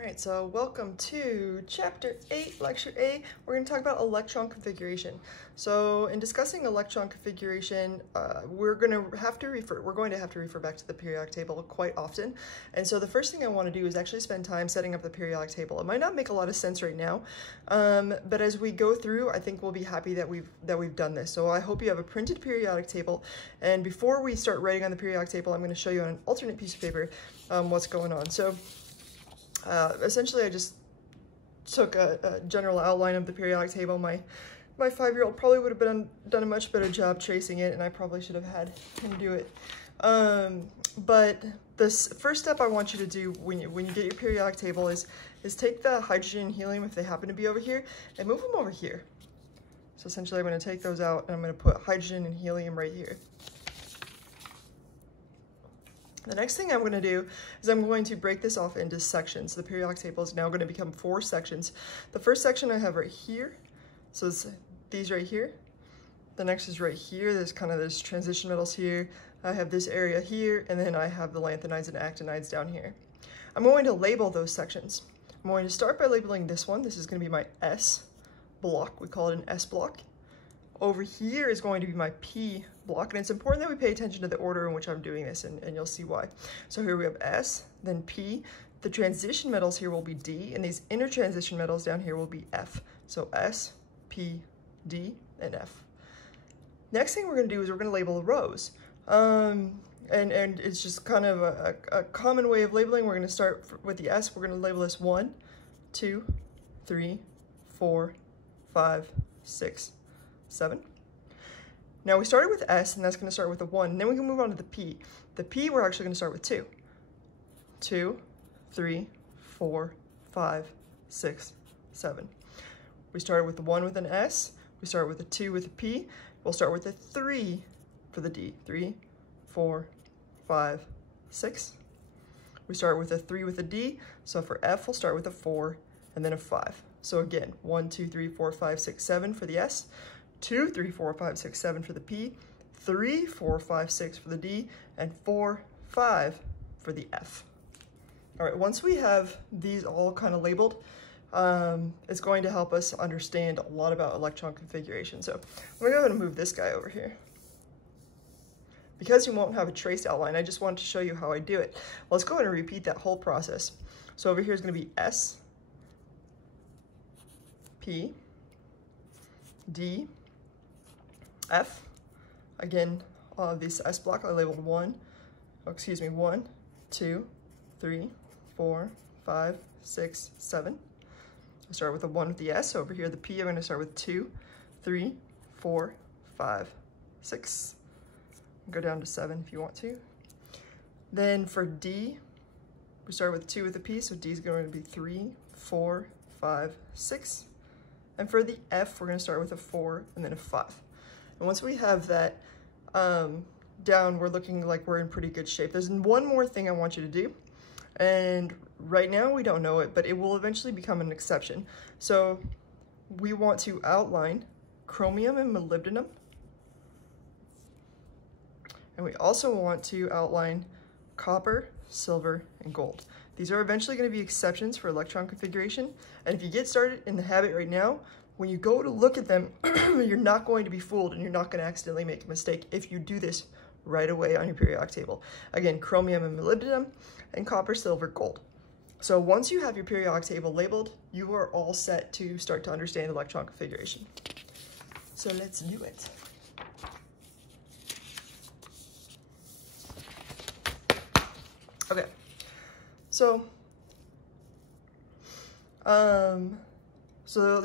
All right, so welcome to Chapter 8, Lecture A. We're going to talk about electron configuration. So in discussing electron configuration, we're going to have to refer back to the periodic table quite often. And so the first thing I want to do is actually spend time setting up the periodic table. It might not make a lot of sense right now, but as we go through, I think we'll be happy that we've done this. So I hope you have a printed periodic table. And before we start writing on the periodic table, I'm going to show you on an alternate piece of paper what's going on. So essentially, I just took a general outline of the periodic table. My 5-year-old probably would have done a much better job tracing it, and I probably should have had him do it. But this first step I want you to do when you get your periodic table is take the hydrogen and helium, if they happen to be over here, and move them over here. So essentially, I'm going to take those out, and I'm going to put hydrogen and helium right here. The next thing I'm going to do is I'm going to break this off into sections. The periodic table is now going to become 4 sections. The first section I have right here, so it's these right here. The next is right here. There's kind of this transition metals here. I have this area here, and then I have the lanthanides and actinides down here. I'm going to label those sections. I'm going to start by labeling this one. This is going to be my S block. We call it an S block. Over here is going to be my P block, and it's important that we pay attention to the order in which I'm doing this, and you'll see why. So here we have S, then P. The transition metals here will be D, and these inner transition metals down here will be F. So S, P, D, and F. Next thing we're going to do is we're going to label the rows. And it's just kind of a common way of labeling. We're going to start with the S. We're going to label this 1, 2, 3, 4, 5, 6, 7. Now we started with S, and that's going to start with a 1, and then we can move on to the P. The P, we're actually going to start with 2. 2, 3, 4, 5, 6, 7. We started with the 1 with an S, we start with a 2 with a P, we'll start with a 3 for the D. 3, 4, 5, 6. We start with a 3 with a D, so for F, we'll start with a 4, and then a 5. So again, 1, 2, 3, 4, 5, 6, 7 for the S, 2, 3, 4, 5, 6, 7 for the P, 3, 4, 5, 6 for the D, and 4, 5 for the F. All right, once we have these all kind of labeled, it's going to help us understand a lot about electron configuration. So I'm gonna go ahead and move this guy over here. Because you won't have a traced outline, I just wanted to show you how I do it. Well, let's go ahead and repeat that whole process. So over here is gonna be S, P, D, F. Again, this S block I labeled 1, 2, 3, 4, 5, 6, 7. I start with a 1 with the S. Over here, the P, I'm going to start with 2, 3, 4, 5, 6. Go down to 7 if you want to. Then for D, we start with 2 with the P, so D is going to be 3, 4, 5, 6. And for the F, we're going to start with a 4 and then a 5. And once we have that down, we're looking like we're in pretty good shape. There's one more thing I want you to do, and right now we don't know it, but it will eventually become an exception. So we want to outline chromium and molybdenum, and we also want to outline copper, silver, and gold. These are eventually going to be exceptions for electron configuration, and if you get started in the habit right now, when you go to look at them, you're not going to be fooled, and you're not going to accidentally make a mistake if you do this right away on your periodic table. Again, chromium and molybdenum, and copper, silver, gold. So once you have your periodic table labeled, you are all set to start to understand electron configuration. So let's do it. Okay, so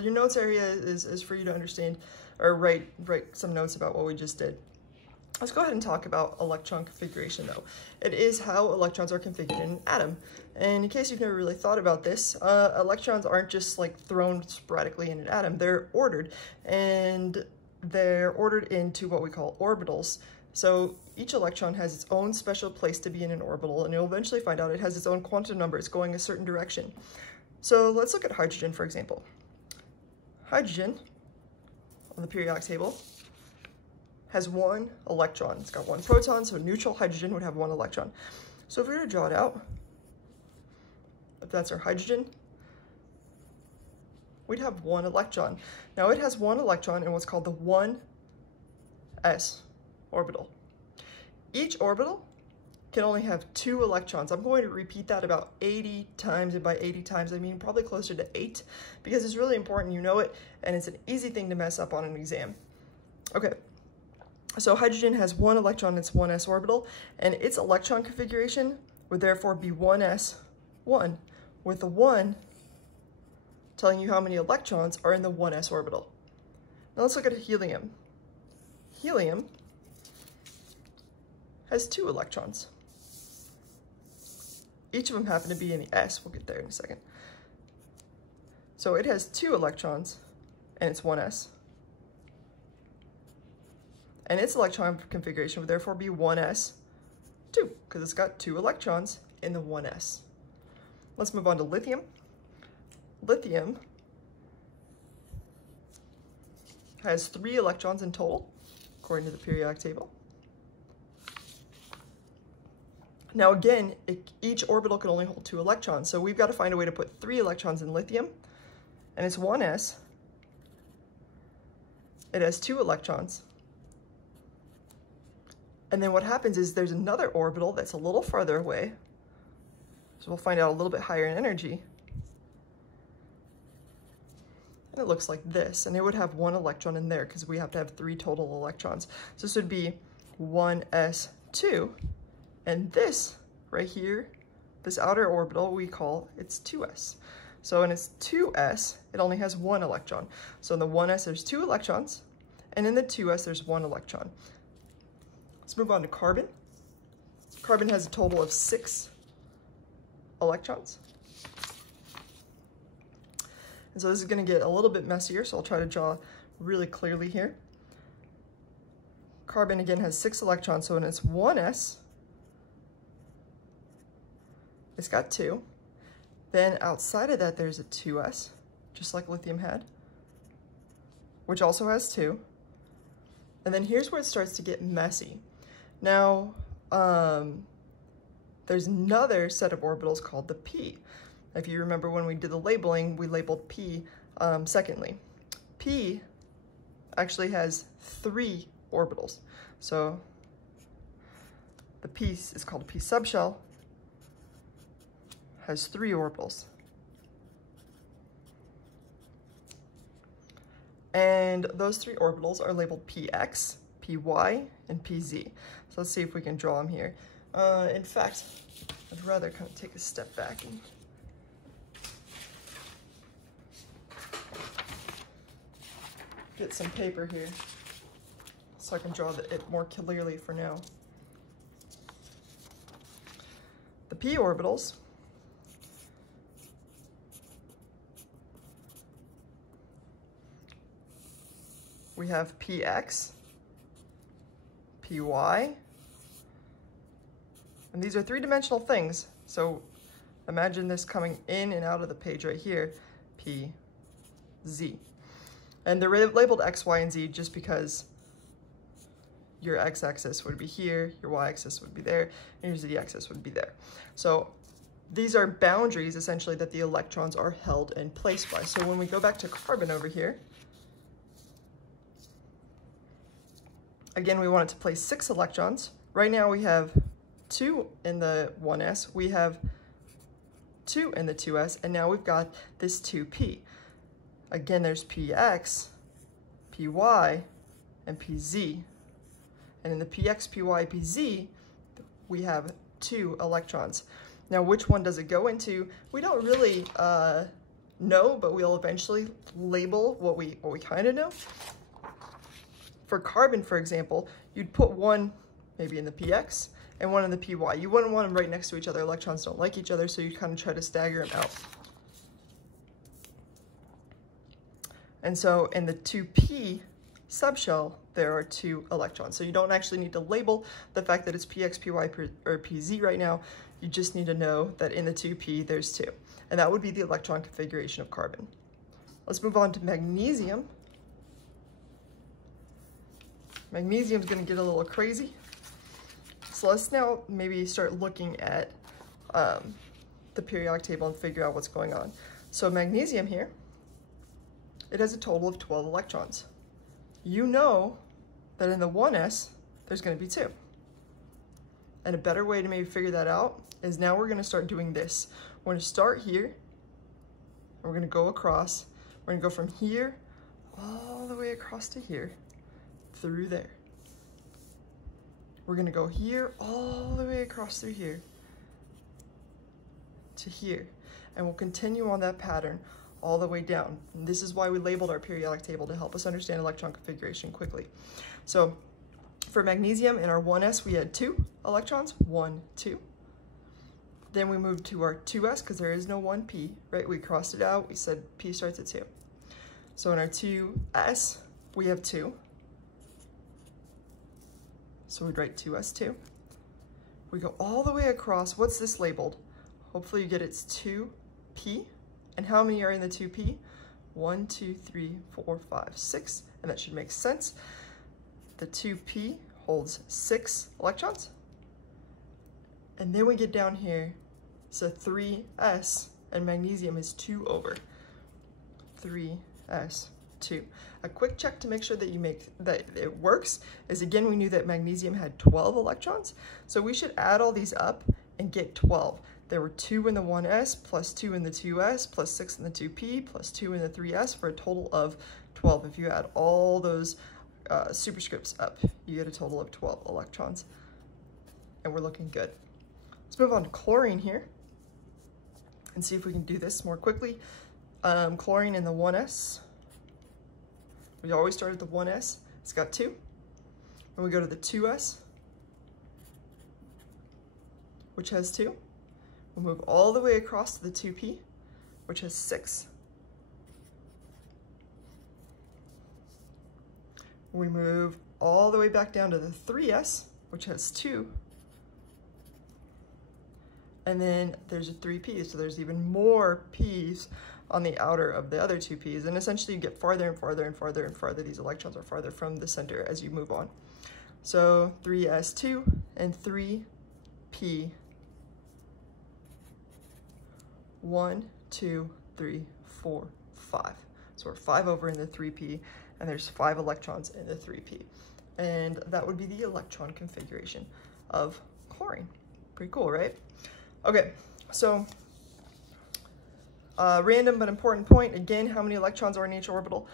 your notes area is for you to understand or write some notes about what we just did. Let's go ahead and talk about electron configuration though. It is how electrons are configured in an atom. And in case you've never really thought about this, electrons aren't just like thrown sporadically in an atom. They're ordered, and they're ordered into what we call orbitals. So each electron has its own special place to be in an orbital, and you'll eventually find out it has its own quantum number. It's going a certain direction. So let's look at hydrogen, for example. Hydrogen on the periodic table has 1 electron. It's got 1 proton, so neutral hydrogen would have 1 electron. So if we were to draw it out, that's our hydrogen, we'd have 1 electron. Now it has 1 electron in what's called the 1s orbital. Each orbital can only have 2 electrons. I'm going to repeat that about 80 times, and by 80 times I mean probably closer to 8, because it's really important you know it, and it's an easy thing to mess up on an exam. Okay, so hydrogen has 1 electron in its 1s orbital, and its electron configuration would therefore be 1s1, with the 1 telling you how many electrons are in the 1s orbital. Now let's look at helium. Helium has 2 electrons. Each of them happen to be in the s. We'll get there in a second. So it has 2 electrons, and it's 1s. And its electron configuration would therefore be 1s2, because it's got 2 electrons in the 1s. Let's move on to lithium. Lithium has 3 electrons in total, according to the periodic table. Now again, each orbital can only hold 2 electrons, so we've got to find a way to put 3 electrons in lithium, and it's 1s. It has 2 electrons. And then what happens is there's another orbital that's a little farther away, so we'll find out a little bit higher in energy. And it looks like this, and it would have 1 electron in there because we have to have 3 total electrons. So this would be 1s2, and this right here, this outer orbital, we call it's 2s. So in its 2s, it only has 1 electron. So in the 1s, there's 2 electrons, and in the 2s, there's 1 electron. Let's move on to carbon. Carbon has a total of 6 electrons. And so this is going to get a little bit messier, so I'll try to draw really clearly here. Carbon again has 6 electrons, so in its 1s, it's got 2. Then outside of that, there's a 2s, just like lithium had, which also has 2. And then here's where it starts to get messy. Now, there's another set of orbitals called the p. If you remember when we did the labeling, we labeled p secondly. P actually has 3 orbitals. So the p is called a p subshell, has 3 orbitals. And those 3 orbitals are labeled px, py, and pz. So let's see if we can draw them here. In fact, I'd rather kind of take a step back and get some paper here so I can draw it more clearly for now. The p orbitals we have px, py, and these are 3-dimensional things. So imagine this coming in and out of the page right here, pz. And they're labeled x, y, and z just because your x-axis would be here, your y-axis would be there, and your z-axis would be there. So these are boundaries, essentially, that the electrons are held in place by. So when we go back to carbon over here, again, we want it to place 6 electrons. Right now we have 2 in the 1s, we have 2 in the 2s, and now we've got this 2p. Again, there's px, py, and pz. And in the px, py, pz, we have 2 electrons. Now, which one does it go into? We don't really know, but we'll eventually label what we kind of know. For carbon, for example, you'd put one maybe in the px and one in the py. You wouldn't want them right next to each other. Electrons don't like each other, so you kind of try to stagger them out. And so in the 2p subshell, there are 2 electrons. So you don't actually need to label the fact that it's px, py, or pz right now. You just need to know that in the 2p, there's 2. And that would be the electron configuration of carbon. Let's move on to magnesium. Magnesium is going to get a little crazy. So let's now maybe start looking at the periodic table and figure out what's going on. So magnesium here, it has a total of 12 electrons. You know that in the 1s, there's going to be 2. And a better way to maybe figure that out is now we're going to start doing this. We're going to start here, and we're going to go across. We're going to go from here all the way across to here, through there. We're going to go here all the way across through here to here. And we'll continue on that pattern all the way down. And this is why we labeled our periodic table, to help us understand electron configuration quickly. So for magnesium in our 1s, we had 2 electrons, 1, 2. Then we moved to our 2s because there is no 1p, right? We crossed it out. We said p starts at 2. So in our 2s, we have 2. So we'd write 2s2. We go all the way across. What's this labeled? Hopefully you get it's 2p. And how many are in the 2p? 1, 2, 3, 4, 5, 6. And that should make sense. The 2p holds 6 electrons. And then we get down here. So 3s and magnesium is 2 over. 3s2. A quick check to make sure that it works is, again, we knew that magnesium had 12 electrons. So we should add all these up and get 12. There were 2 in the 1s, plus 2 in the 2s, plus 6 in the 2p, plus 2 in the 3s, for a total of 12. If you add all those superscripts up, you get a total of 12 electrons. And we're looking good. Let's move on to chlorine here and see if we can do this more quickly. Chlorine in the 1s. We always start at the 1s. It's got 2. When we go to the 2s, which has 2. We'll move all the way across to the 2p, which has 6. We move all the way back down to the 3s, which has 2. And then there's a 3p, so there's even more p's on the outer of the other 2p's. And essentially you get farther and farther and farther and farther. These electrons are farther from the center as you move on. So 3s2 and 3p. 1, 2, 3, 4, 5. So we're 5 over in the 3p, and there's 5 electrons in the 3p. And that would be the electron configuration of chlorine. Pretty cool, right? Okay, so random but important point. Again, how many electrons are in each orbital?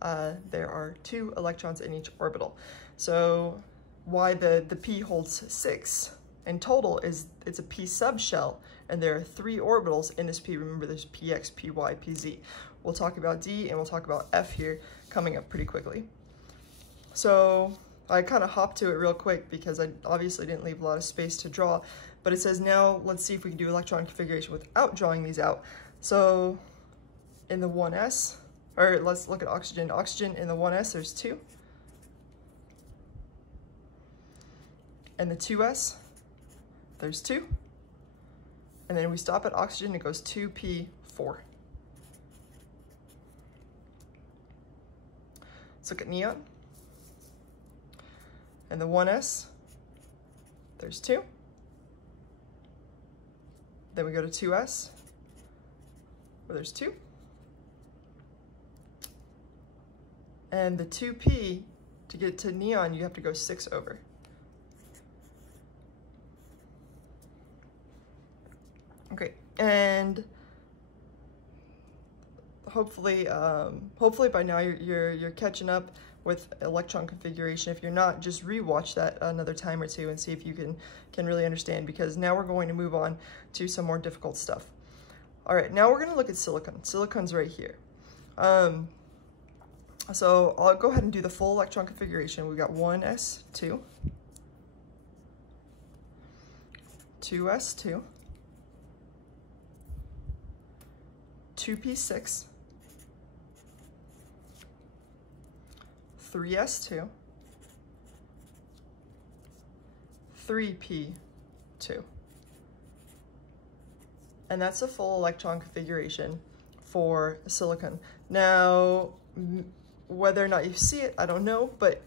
There are 2 electrons in each orbital. So why the p holds 6 in total is it's a p subshell, and there are 3 orbitals in this p. Remember, there's px, py, pz. We'll talk about d and we'll talk about f here coming up pretty quickly. So I kind of hopped to it real quick because I obviously didn't leave a lot of space to draw, but it says now let's see if we can do electron configuration without drawing these out. So in the 1s, or let's look at oxygen. Oxygen in the 1s, there's 2. And the 2s, there's 2. And then we stop at oxygen, it goes 2p4. Let's look at neon. And the 1s, there's 2. Then we go to 2s, where there's 2. And the 2p, to get to neon, you have to go 6 over. Okay, and hopefully by now you're catching up with electron configuration. If you're not, just rewatch that another time or two and see if you can really understand, because now we're going to move on to some more difficult stuff. All right, now we're going to look at silicon. Silicon's right here. So I'll go ahead and do the full electron configuration. We got 1s2, 2s2, 2p6, 3s2, 3p2. And that's a full electron configuration for silicon. Now, whether or not you see it, I don't know, but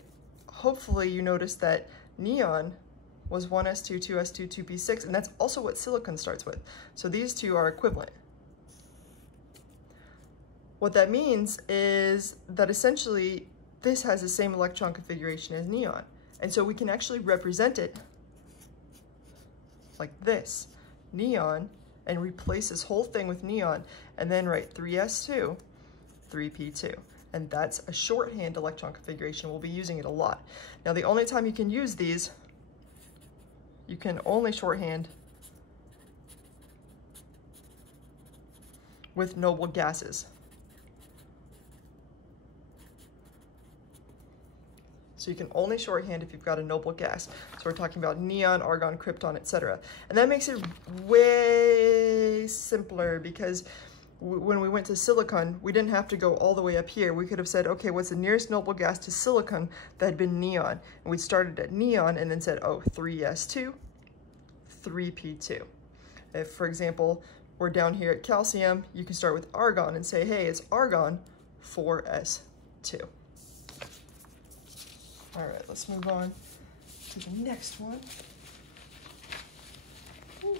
hopefully you notice that neon was 1s2, 2s2, 2p6, and that's also what silicon starts with. So these two are equivalent. What that means is that essentially this has the same electron configuration as neon. And so we can actually represent it like this, neon, and replace this whole thing with neon, and then write 3s2, 3p2. And that's a shorthand electron configuration. We'll be using it a lot. Now, the only time you can use these, you can only shorthand with noble gases. So you can only shorthand if you've got a noble gas. So we're talking about neon, argon, krypton, etc. And that makes it way simpler because when we went to silicon, we didn't have to go all the way up here. We could have said, okay, what's the nearest noble gas to silicon that had been neon? And we started at neon and then said, oh, 3s2, 3p2. If, for example, we're down here at calcium, you can start with argon and say, hey, it's argon, 4s2. All right, let's move on to the next one. Ooh.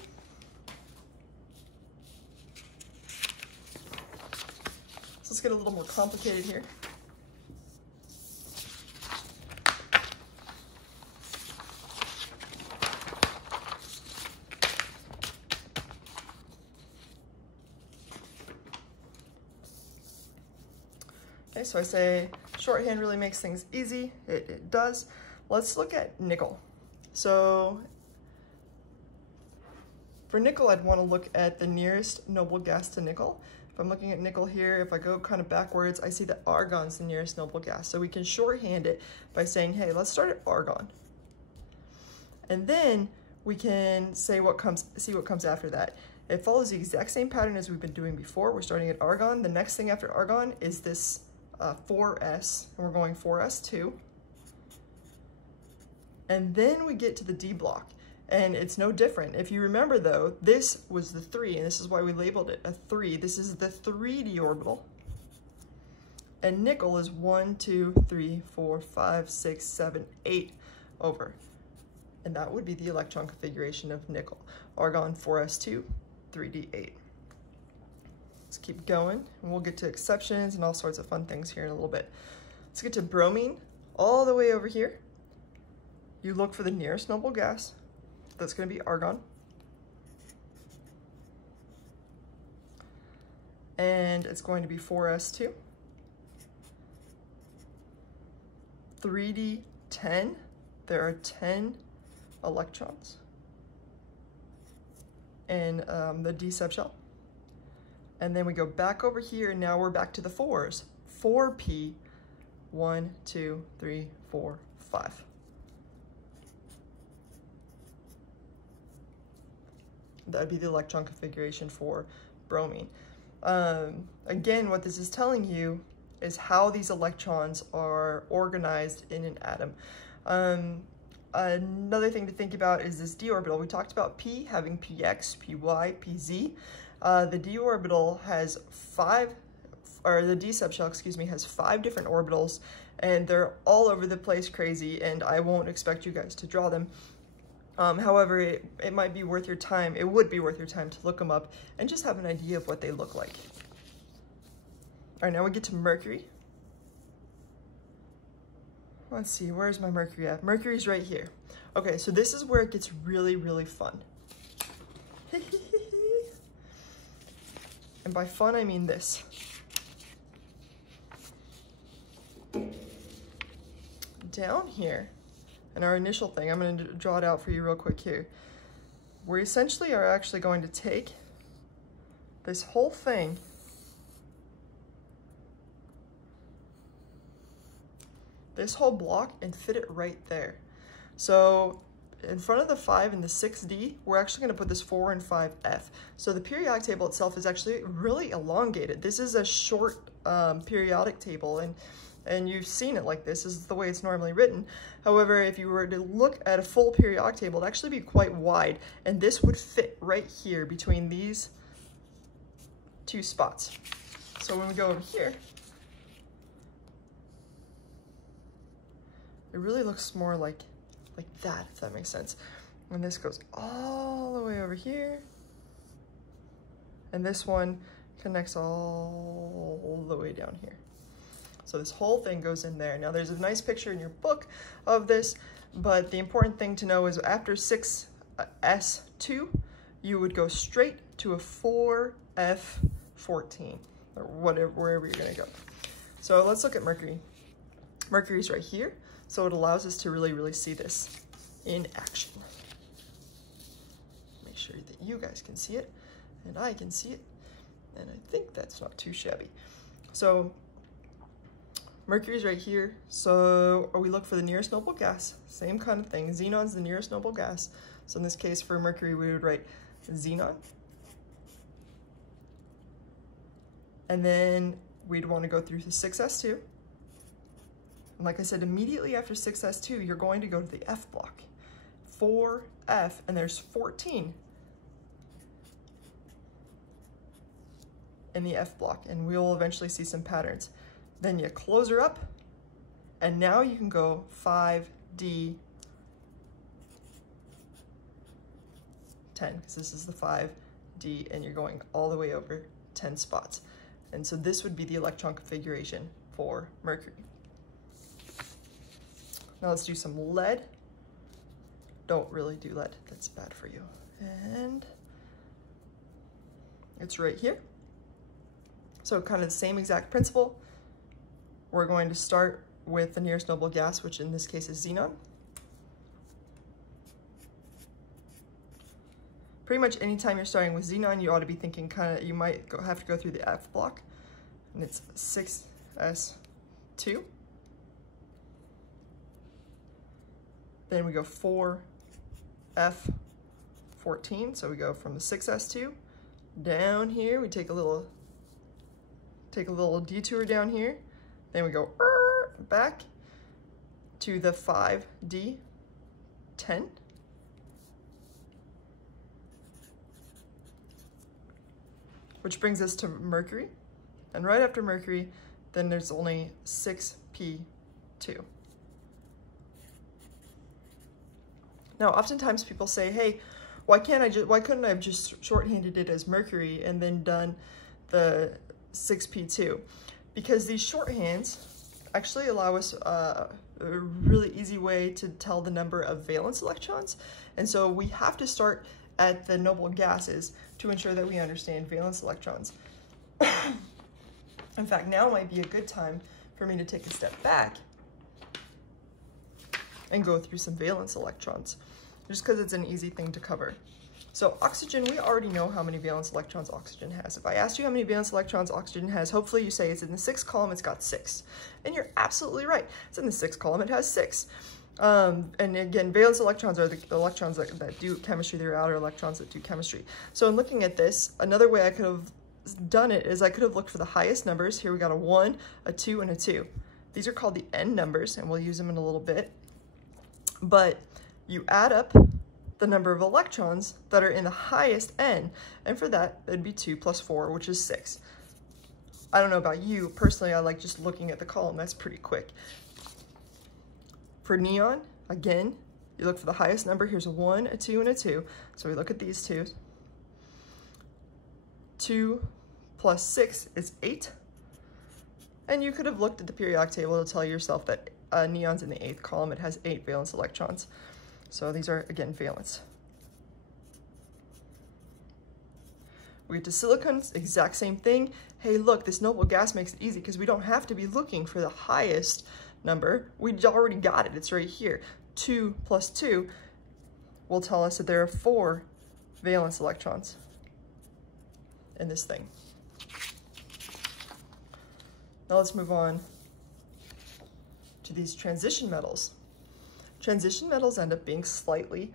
So let's get a little more complicated here. Okay, so I say shorthand really makes things easy. It does. Let's look at nickel. So for nickel, I'd want to look at the nearest noble gas to nickel. If I'm looking at nickel here, if I go kind of backwards, I see that argon's the nearest noble gas. So we can shorthand it by saying, hey, let's start at argon. And then we can say see what comes after that. It follows the exact same pattern as we've been doing before. We're starting at argon. The next thing after argon is this 4s, and we're going 4s2. And then we get to the D block, and it's no different. If you remember though, this was the 3, and this is why we labeled it a 3. This is the 3d orbital. And nickel is 1, 2, 3, 4, 5, 6, 7, 8 over. And that would be the electron configuration of nickel. Argon 4s2, 3d8. Let's keep going, and we'll get to exceptions and all sorts of fun things here in a little bit. Let's get to bromine, all the way over here. You look for the nearest noble gas. That's going to be argon. And it's going to be 4s2. 3d10, there are 10 electrons in the D subshell. And then we go back over here, and now we're back to the 4s. 4p, 1, 2, 3, 4, 5. That would be the electron configuration for bromine. Again, what this is telling you is how these electrons are organized in an atom. Another thing to think about is this d orbital. We talked about p having px, py, pz. The d orbital has the d subshell, excuse me, has 5 different orbitals, and they're all over the place crazy, and I won't expect you guys to draw them. However, it might be worth your time, it would be worth your time to look them up and just have an idea of what they look like. All right, now we get to Mercury. Let's see, where's my Mercury at? Mercury's right here. Okay, so this is where it gets really, really fun. And by fun, I mean this. Down here, and our initial thing, I'm going to draw it out for you real quick here. We essentially are actually going to take this whole thing this whole block and fit it right there. So in front of the 5 and the 6D, we're actually going to put this 4 and 5F. So the periodic table itself is actually really elongated. This is a short periodic table, and you've seen it like this. This is the way it's normally written. However, if you were to look at a full periodic table, it'd actually be quite wide, and this would fit right here between these 2 spots. So when we go over here, it really looks more like that, if that makes sense. And this goes all the way over here. And this one connects all the way down here. So this whole thing goes in there. Now there's a nice picture in your book of this, but the important thing to know is after 6s2, you would go straight to a 4f14, or whatever, wherever you're gonna go. So let's look at Mercury. Mercury's right here, so it allows us to really see this in action. Make sure that you guys can see it, and I can see it, and I think that's not too shabby. So Mercury's right here, so we look for the nearest noble gas, same kind of thing. Xenon's the nearest noble gas. So in this case for Mercury, we would write xenon. And then we'd want to go through the 6s2. And like I said, immediately after 6s2, you're going to go to the F block. 4f, and there's 14 in the F block, and we'll eventually see some patterns. Then you close her up, and now you can go 5d10, because this is the 5d, and you're going all the way over 10 spots. And so this would be the electron configuration for Mercury. Now let's do some lead. Don't really do lead, that's bad for you. And it's right here. So kind of the same exact principle. We're going to start with the nearest noble gas, which in this case is xenon. Pretty much anytime you're starting with xenon, you ought to be thinking you might have to go through the F block, and it's 6s2. Then we go 4f14, so we go from the 6s2 down here. We take a little detour down here. Then we go back to the 5d10. Which brings us to Mercury. And right after Mercury, then there's only 6p2. Now, oftentimes people say, hey, why couldn't I have just shorthanded it as Mercury and then done the 6p2? Because these shorthands actually allow us a really easy way to tell the number of valence electrons. And so we have to start at the noble gases to ensure that we understand valence electrons. In fact, now might be a good time for me to take a step back and go through some valence electrons, just because it's an easy thing to cover. So oxygen, we already know how many valence electrons oxygen has. If I asked you how many valence electrons oxygen has, hopefully you say it's in the 6th column, it's got 6. And you're absolutely right. It's in the 6th column, it has 6. And again, valence electrons are the electrons that do chemistry. They're outer electrons that do chemistry. So in looking at this, another way I could have done it is I could have looked for the highest numbers. Here we got a 1, a 2, and a 2. These are called the N numbers, and we'll use them in a little bit. But you add up the number of electrons that are in the highest N, and for that, it'd be 2 plus 4, which is 6. I don't know about you, personally, I like just looking at the column. That's pretty quick. For neon, again, you look for the highest number. Here's a 1, a 2, and a 2. So we look at these two. 2 plus 6 is 8. And you could have looked at the periodic table to tell yourself that neon's in the 8th column. It has 8 valence electrons. So these are, again, valence. We get to silicon, exact same thing. Hey, look, this noble gas makes it easy because we don't have to be looking for the highest number. We already got it. It's right here. 2 plus 2 will tell us that there are 4 valence electrons in this thing. Now let's move on to these transition metals. Transition metals end up being slightly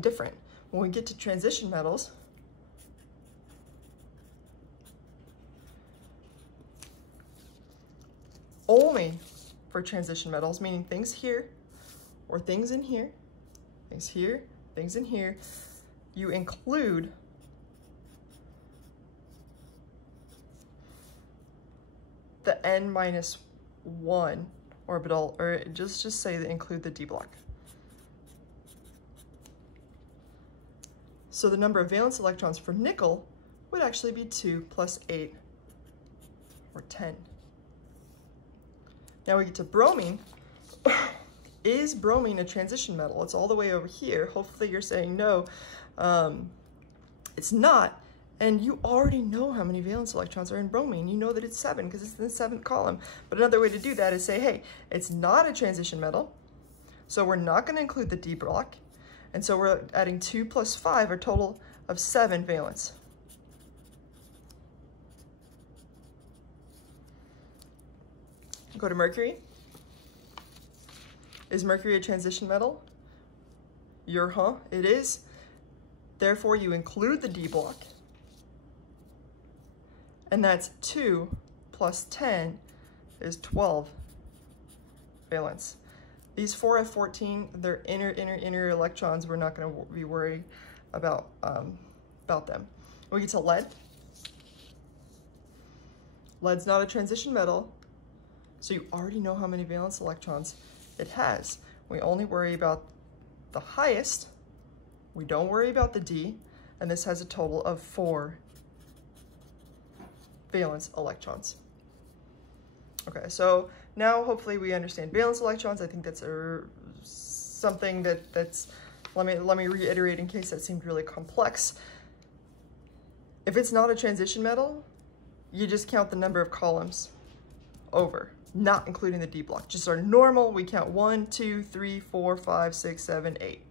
different. When we get to transition metals, only for transition metals, meaning things here or things in here, things here, things in here, you include the N-1 orbital, or just say that include the D block. So the number of valence electrons for nickel would actually be 2 plus 8, or 10. Now we get to bromine. Is bromine a transition metal? It's all the way over here. Hopefully you're saying no, it's not. And you already know how many valence electrons are in bromine. You know that it's 7 because it's in the 7th column. But another way to do that is say, hey, it's not a transition metal, so we're not going to include the D block. And so we're adding 2 plus 5, a total of 7 valence. Go to mercury. Is mercury a transition metal? It is. Therefore, you include the D block. And that's 2 plus 10 is 12 valence. These 4f14, they're inner electrons. We're not going to be worried about them. We get to lead. Lead's not a transition metal, so you already know how many valence electrons it has. We only worry about the highest. We don't worry about the D, and this has a total of 4 valence electrons. Okay, so now hopefully we understand valence electrons. I think that's something that's, let me reiterate in case that seemed really complex. If it's not a transition metal, you just count the number of columns over, not including the D block. Just our normal, we count 1, 2, 3, 4, 5, 6, 7, 8.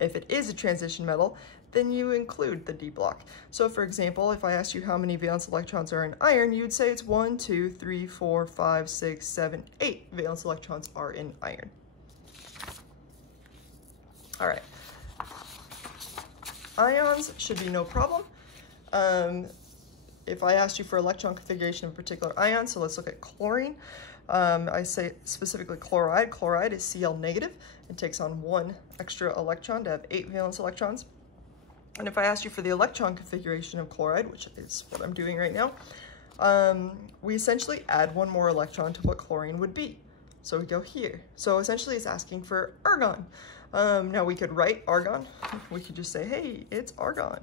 If it is a transition metal, then you include the D block. So for example, if I asked you how many valence electrons are in iron, you'd say it's 1, 2, 3, 4, 5, 6, 7, 8 valence electrons are in iron. All right. Ions should be no problem. If I asked you for electron configuration of a particular ion, so let's look at chlorine. I say specifically chloride. Chloride is Cl negative. It takes on 1 extra electron to have 8 valence electrons. And if I asked you for the electron configuration of chloride, which is what I'm doing right now, we essentially add 1 more electron to what chlorine would be. So we go here. So essentially it's asking for argon. Now we could write argon. We could just say, hey, it's argon.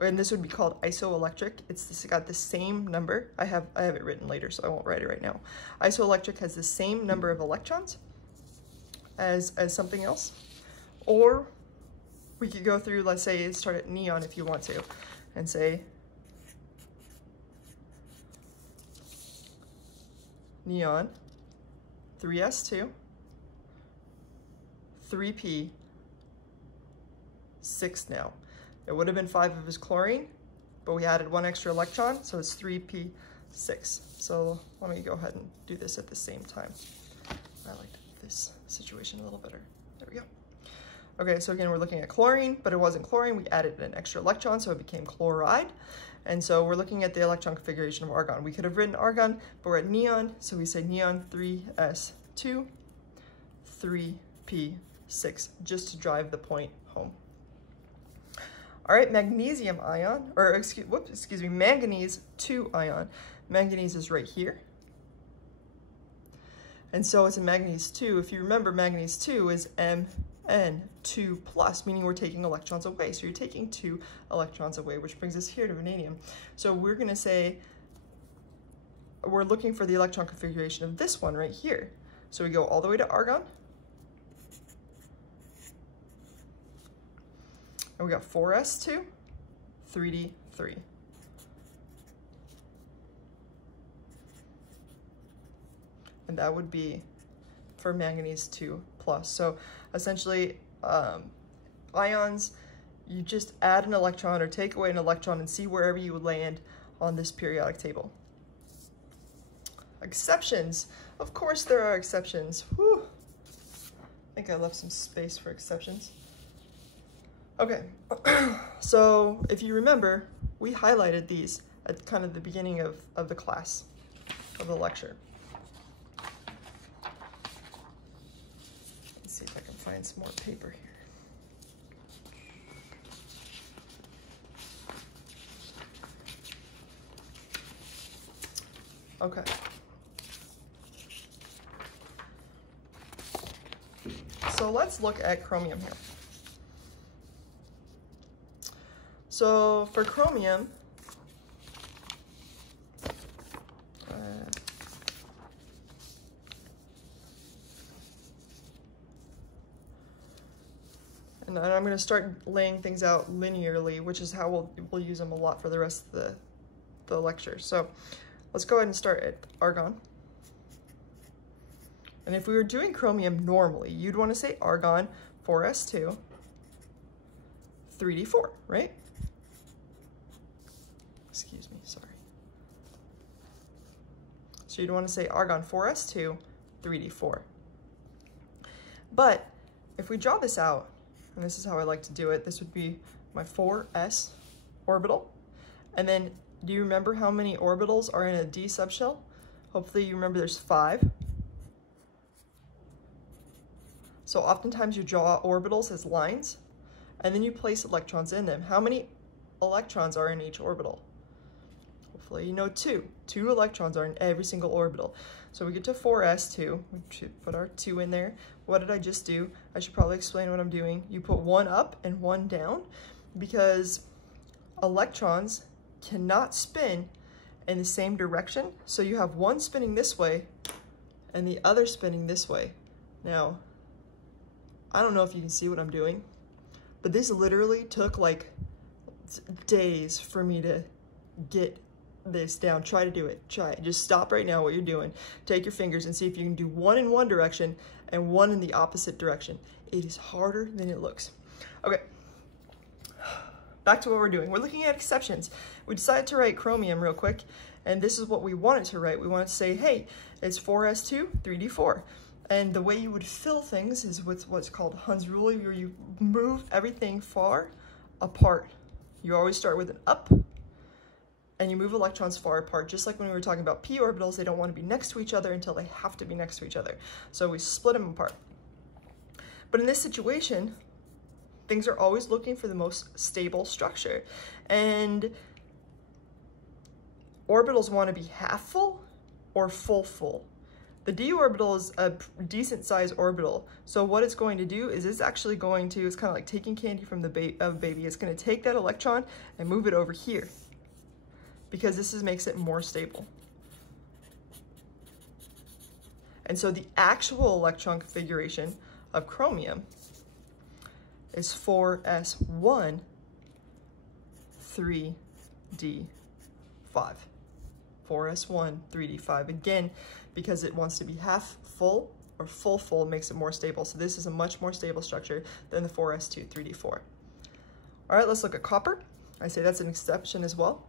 And this would be called isoelectric. It's got the same number. I have it written later, so I won't write it right now. Isoelectric has the same number of electrons as something else. Or we could go through, let's say, start at neon if you want to, and say neon, 3s2, 3p, 6 now. It would have been 5 of his chlorine, but we added 1 extra electron, so it's 3p6. So let me go ahead and do this at the same time. I liked this situation a little better. There we go. Okay, so again, we're looking at chlorine, but it wasn't chlorine. We added an extra electron, so it became chloride. And so we're looking at the electron configuration of argon. We could have written argon, but we're at neon, so we say neon 3s2, 3p6, just to drive the point home. All right, magnesium ion, or excuse me, manganese 2 ion. Manganese is right here. And so it's a manganese 2. If you remember, manganese 2 is Mn2+, meaning we're taking electrons away. So you're taking 2 electrons away, which brings us here to vanadium. So we're gonna say, we're looking for the electron configuration of this one right here. So we go all the way to argon. And we got 4s2, 3d3. And that would be for manganese 2+. So essentially, ions, you just add an electron or take away an electron and see wherever you would land on this periodic table. Exceptions. Of course there are exceptions. Whew. I think I left some space for exceptions. Okay, so if you remember, we highlighted these at kind of the beginning of the class, of the lecture. Let's see if I can find some more paper here. Okay. So let's look at chromium here. So for chromium, and I'm going to start laying things out linearly, which is how we'll use them a lot for the rest of the lecture. So let's go ahead and start at argon. And if we were doing chromium normally, you'd want to say argon 4s2, 3d4, right? Excuse me, sorry. So you'd want to say argon 4s2, 3d4. But if we draw this out, and this is how I like to do it, this would be my 4s orbital. And then, do you remember how many orbitals are in a d subshell? Hopefully you remember there's 5. So oftentimes you draw orbitals as lines, and then you place electrons in them. How many electrons are in each orbital? Hopefully you know 2. 2 electrons are in every single orbital. So we get to 4s2, we should put our 2 in there. What did I just do? I should probably explain what I'm doing. You put 1 up and 1 down because electrons cannot spin in the same direction. So you have one spinning this way and the other spinning this way. Now, I don't know if you can see what I'm doing, but this literally took like days for me to get this down. Try to do it. Try it. Just stop right now what you're doing. Take your fingers and see if you can do one in one direction and one in the opposite direction. It is harder than it looks. Okay, back to what we're doing. We're looking at exceptions. We decided to write chromium real quick, and this is what we wanted to write. We wanted to say, hey, it's 4s2, 3d4. And the way you would fill things is with what's called Hund's rule, where you move everything far apart. You always start with an up, and you move electrons far apart, just like when we were talking about p orbitals. They don't want to be next to each other until they have to be next to each other. So we split them apart. But in this situation, things are always looking for the most stable structure. And orbitals want to be half full or full. The d orbital is a decent sized orbital. So what it's going to do is it's actually going to, it's kind of like taking candy from the baby. It's going to take that electron and move it over here, because this makes it more stable. And so the actual electron configuration of chromium is 4s1, 3d5. 4s1, 3d5. Again, because it wants to be half full or full makes it more stable. So this is a much more stable structure than the 4s2, 3d4. All right, let's look at copper. I say that's an exception as well.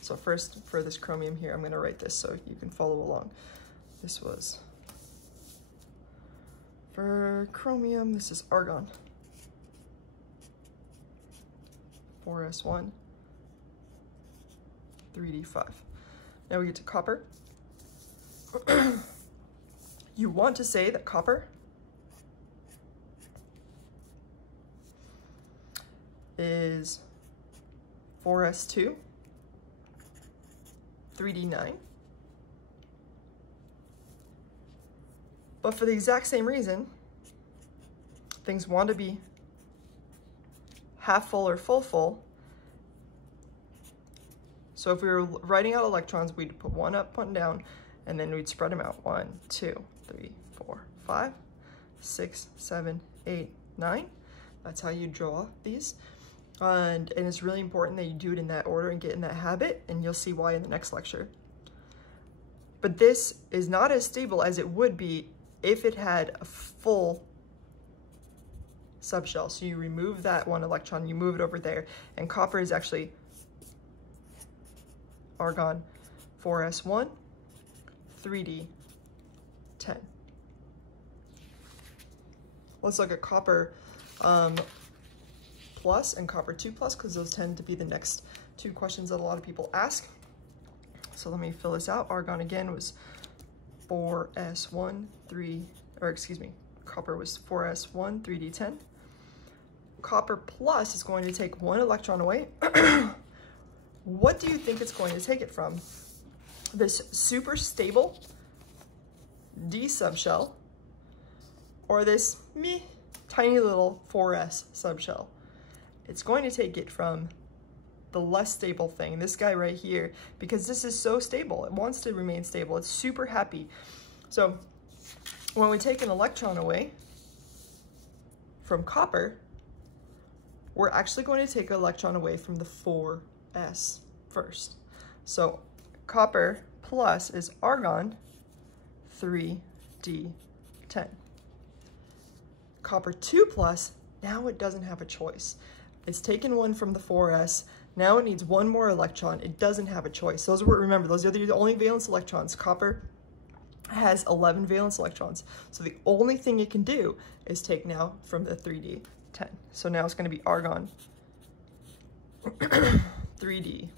So first, for this chromium here, I'm going to write this so you can follow along. This was for chromium. This is argon. 4s1, 3d5. Now we get to copper. You want to say that copper is 4s2, 3d9. But for the exact same reason, things want to be half full or full. So if we were writing out electrons, we'd put 1 up, 1 down, and then we'd spread them out. 1, 2, 3, 4, 5, 6, 7, 8, 9. That's how you draw these. And it's really important that you do it in that order and get in that habit, and you'll see why in the next lecture. But this is not as stable as it would be if it had a full subshell. So you remove that 1 electron, you move it over there, and copper is actually argon 4s1, 3d10. Let's look at copper plus and copper 2+, because those tend to be the next 2 questions that a lot of people ask. So let me fill this out. Argon again was 4s1, copper was 4s1, 3d10. Copper plus is going to take 1 electron away. What do you think it's going to take it from? This super stable D subshell, or this tiny little 4s subshell. It's going to take it from the less stable thing, this guy right here, because this is so stable. It wants to remain stable. It's super happy. So when we take an electron away from copper, we're actually going to take an electron away from the 4s first. So copper plus is argon 3d10. Copper 2 plus, now it doesn't have a choice. It's taken one from the 4s, now it needs one more electron. It doesn't have a choice. Those were, remember, those are the only valence electrons. Copper has 11 valence electrons. So the only thing it can do is take now from the 3d10. So now it's going to be argon 3d9.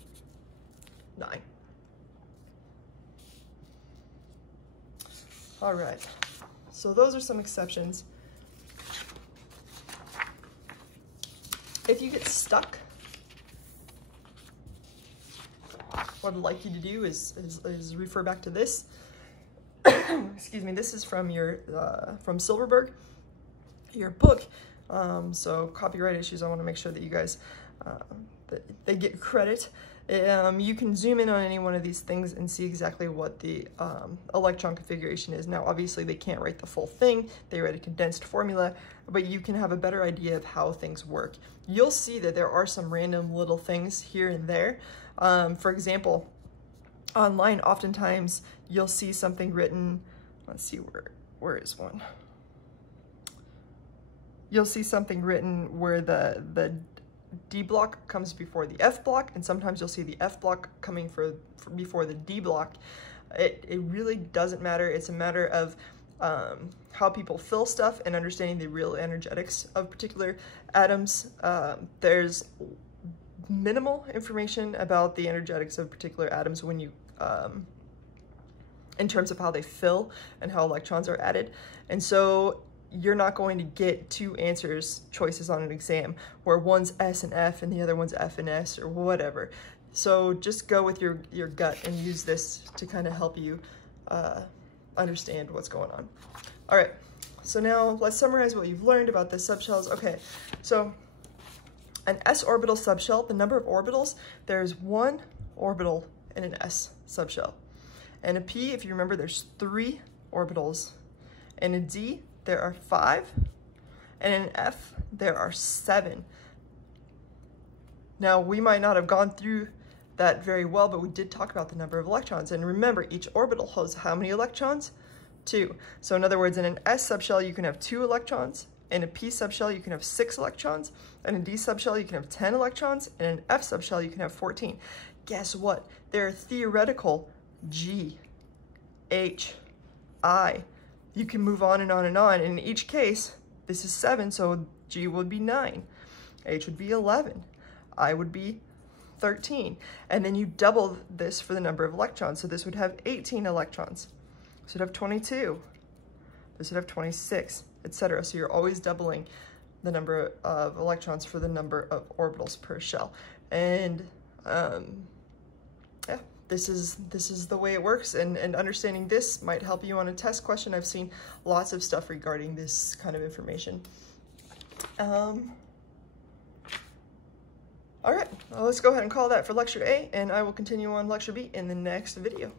All right, so those are some exceptions. If you get stuck, what I'd like you to do is refer back to this. Excuse me, this is from your from Silverberg, your book. So copyright issues, I want to make sure that you guys that they get credit. You can zoom in on any one of these things and see exactly what the electron configuration is. Now, obviously, they can't write the full thing. They write a condensed formula, but you can have a better idea of how things work. You'll see that there are some random little things here and there. For example, online, oftentimes, you'll see something written, let's see, where is one? You'll see something written where the D block comes before the F block, and sometimes you'll see the F block coming before the D block. It really doesn't matter. It's a matter of how people fill stuff and understanding the real energetics of particular atoms. There's minimal information about the energetics of particular atoms when you in terms of how they fill and how electrons are added. And so you're not going to get two choices on an exam where one's S and F and the other one's F and S or whatever. So just go with your gut and use this to kind of help you understand what's going on. All right, so now let's summarize what you've learned about the subshells. Okay, so an s orbital subshell, the number of orbitals, there's one orbital in an s subshell. And a p, if you remember, there's 3 orbitals. And a d, there are 5. And in an f, there are 7. Now, we might not have gone through that very well, but we did talk about the number of electrons. And remember, each orbital holds how many electrons? 2. So in other words, in an s subshell, you can have 2 electrons. In a p subshell, you can have 6 electrons. In a d subshell, you can have 10 electrons. In an f subshell, you can have 14. Guess what? There are theoretical G, H, I. You can move on and on and on. And in each case, this is 7, so G would be 9. H would be 11. I would be 13. And then you double this for the number of electrons. So this would have 18 electrons. This would have 22. This would have 26, etc. So you're always doubling the number of electrons for the number of orbitals per shell. And yeah, this is the way it works, and understanding this might help you on a test question. I've seen lots of stuff regarding this kind of information. All right, well, let's go ahead and call that for lecture A, and I will continue on lecture B in the next video.